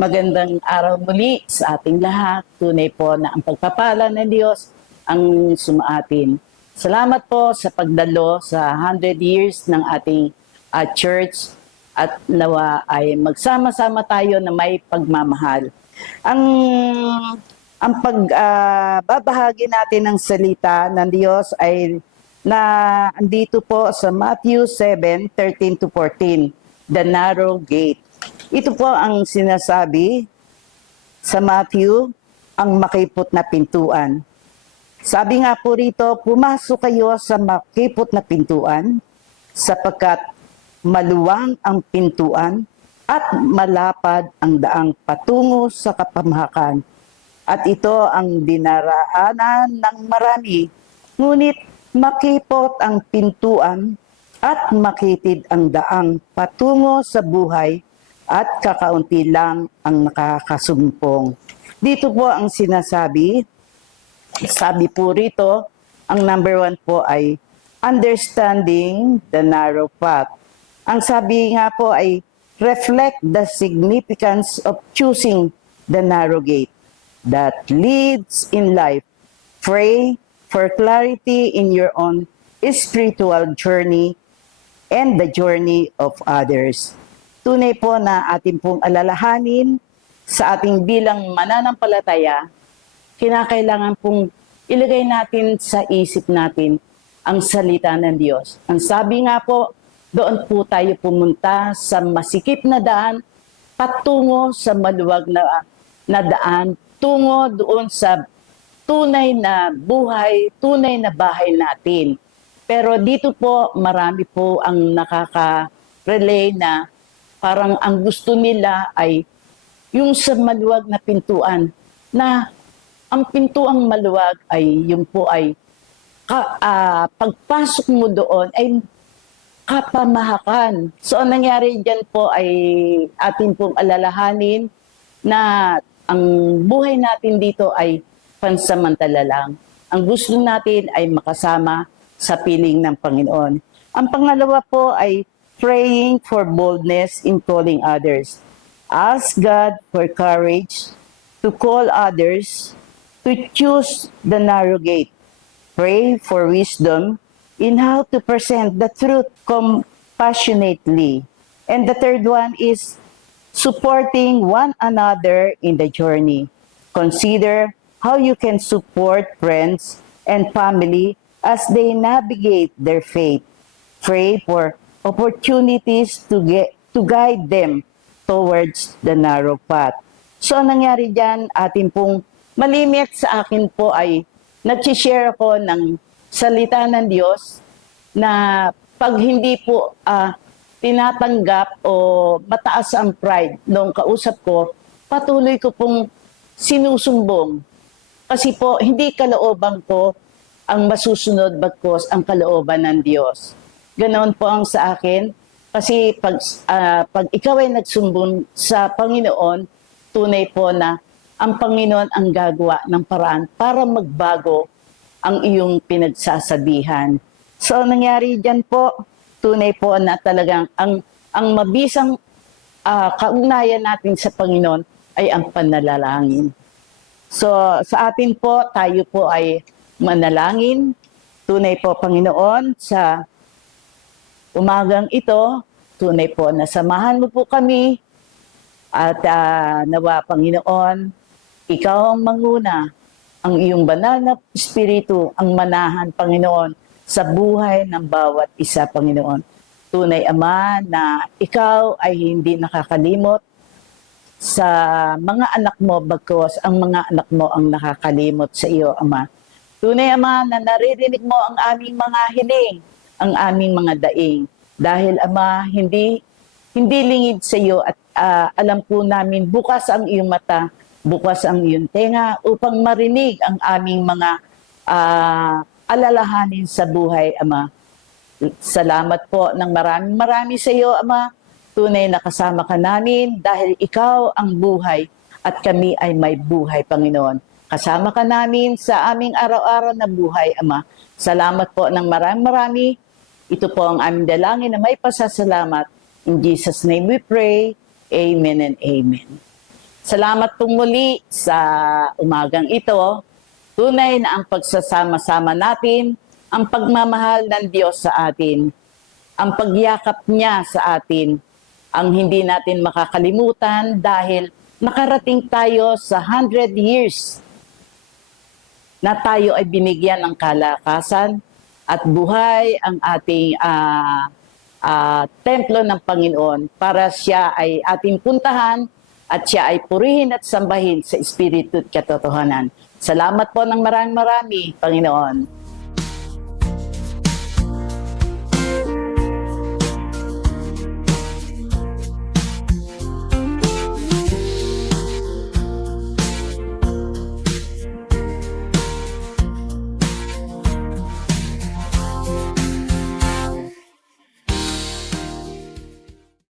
Magandang araw muli sa ating lahat. Tunay po na ang pagpapala ng Diyos ang sumaatin. Salamat po sa pagdalo sa 100 years ng ating church at nawa ay magsama-sama tayo na may pagmamahal. Ang pagbabahagi natin ng salita ng Diyos ay na andito po sa Matthew 7:13 to 14, the narrow gate. Ito po ang sinasabi sa Matthew, ang makipot na pintuan. Sabi nga po rito, pumasok kayo sa makipot na pintuan sapagkat maluwang ang pintuan at malapad ang daang patungo sa kapamahakan. At ito ang dinaraanan ng marami, ngunit makipot ang pintuan at makitid ang daang patungo sa buhay at kakaunti lang ang nakakasumpong. Dito po ang sinasabi, sabi po rito, ang number 1 po ay understanding the narrow path. Ang sabi nga po ay reflect the significance of choosing the narrow gate that leads in life. Pray for clarity in your own spiritual journey and the journey of others. Tunay po na ating pong alalahanin sa ating bilang mananampalataya, kinakailangan pong ilagay natin sa isip natin ang salita ng Diyos. Ang sabi nga po, doon po tayo pumunta sa masikip na daan, patungo sa maluwag na daan, tungo doon sa tunay na buhay, tunay na bahay natin. Pero dito po, marami po ang nakaka-relay na parang ang gusto nila ay yung sa maluwag na pintuan, na ang pintuang maluwag ay yung po ay pagpasok mo doon ay kapamahakan. So ang nangyari dyan po ay atin pong alalahanin na ang buhay natin dito ay pansamantala lang. Ang gusto natin ay makasama sa piling ng Panginoon. Ang pangalawa po ay praying for boldness in calling others. Ask God for courage to call others to choose the narrow gate. Pray for wisdom in how to present the truth compassionately. And the third one is supporting one another in the journey. Consider how you can support friends and family as they navigate their faith. Pray for opportunities to guide them towards the narrow path. So, ang nangyari dyan, atin pong malimit sa akin po ay nag-share ako ng salita ng Diyos na pag hindi po tinatanggap o mataas ang pride nung kausap ko, patuloy ko pong sinusumbong. Kasi po, hindi kalooban ko ang masusunod bagkos ang kalooban ng Diyos. Ganoon po ang sa akin. Kasi pag ikaw ay nagsumbong sa Panginoon, tunay po na ang Panginoon ang gagawa ng paraan para magbago ang iyong pinagsasabihan. So, nangyari dyan po, tunay po na talagang ang mabisang kaugnayan natin sa Panginoon ay ang panalangin. So, sa atin po, tayo po ay manalangin. Tunay po, Panginoon, sa umagang ito, tunay po na samahan mo po kami at nawa, Panginoon, ikaw ang manguna, ang iyong banal na Espiritu, ang manahan, Panginoon, sa buhay ng bawat isa, Panginoon. Tunay, Ama, na ikaw ay hindi nakakalimot sa mga anak mo, bagkos ang mga anak mo ang nakakalimot sa iyo, Ama. Tunay, Ama, na naririnig mo ang aming mga hiling, ang aming mga daing. Dahil, Ama, hindi lingid sa iyo at alam po namin bukas ang iyong mata, bukas ang iyong tenga upang marinig ang aming mga alalahanin sa buhay, Ama. Salamat po ng marami sa iyo, Ama. Tunay na kasama ka namin dahil ikaw ang buhay at kami ay may buhay, Panginoon. Kasama ka namin sa aming araw-araw na buhay, Ama. Salamat po ng marami. Ito po ang aming dalangin na may pasasalamat. In Jesus' name we pray. Amen and amen. Salamat pong muli sa umagang ito. Tunay na ang pagsasama-sama natin, ang pagmamahal ng Diyos sa atin, ang pagyakap niya sa atin, ang hindi natin makakalimutan dahil nakarating tayo sa 100 years na tayo ay binigyan ng kalakasan at buhay ang ating templo ng Panginoon para siya ay ating puntahan at siya ay purihin at sambahin sa espiritu at katotohanan. Salamat po ng marami, Panginoon.